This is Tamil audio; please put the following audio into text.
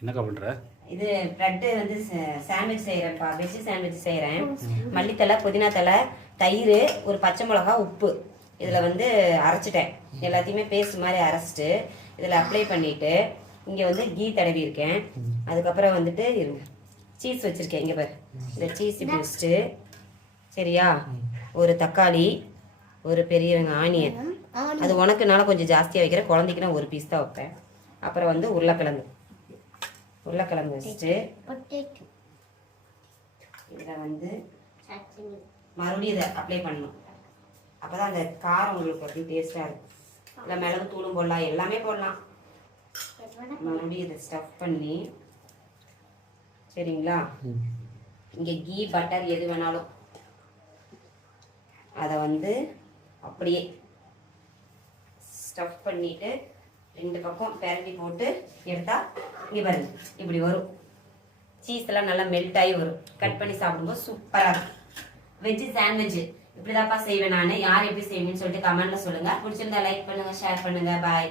என்னக்கா பண்ணுற? இது ப்ரெட்டு வந்து சாண்ட்விச் செய்கிறேன்ப்பா. வெஜ்ஜு சாண்ட்விச் செய்கிறேன். மல்லித்தலை, புதினா தலை, தயிர், ஒரு பச்சை மிளகா, உப்பு இதில் வந்து அரைச்சிட்டேன். எல்லாத்தையுமே பேஸ்ட் மாதிரி அரைச்சிட்டு இதில் அப்ளை பண்ணிவிட்டு இங்கே வந்து கீ தடவி இருக்கேன். அதுக்கப்புறம் வந்துட்டு சீஸ் வச்சுருக்கேன். இங்கே பாரு, இந்த சீஸ் இப்படி வச்சுட்டு, சரியா, ஒரு தக்காளி, ஒரு பெரிய ஆனியன், அது உனக்குனால கொஞ்சம் ஜாஸ்தியாக வைக்கிறேன், குழந்தைக்குனா ஒரு பீஸ் தான் வைப்பேன். அப்புறம் வந்து உருளைக்கிழங்கு வச்சுட்டு இதில் வந்து மறுபடியும் இதை அப்ளை பண்ணணும். அப்போ தான் அந்த காரம் உங்களுக்கு அப்படி டேஸ்ட்டாக இருக்கும். இல்லை மிளகு தூளும் போடலாம், எல்லாமே போடலாம். மறுபடியும் இதை ஸ்டஃப் பண்ணி, சரிங்களா, இங்கே கீ பட்டர் எது வேணாலும் அதை வந்து அப்படியே ஸ்டஃப் பண்ணிவிட்டு 2 பக்கம் பெரட்டி போட்டு எடுத்தால் இங்கே பாருங்க இப்படி வரும். சீஸ் எல்லாம் நல்லா மெல்ட் ஆகி வரும். கட் பண்ணி சாப்பிடும்போது சூப்பராக இருக்கும். வெஜ்ஜு சாண்ட்விட்ஜ் இப்படிதான்ப்பா செய்வேன் நான். யார் எப்படி செய்வீங்கன்னு சொல்லிட்டு கமெண்ட்ல சொல்லுங்கள். பிடிச்சிருந்தா லைக் பண்ணுங்கள், ஷேர் பண்ணுங்கள். பாய்.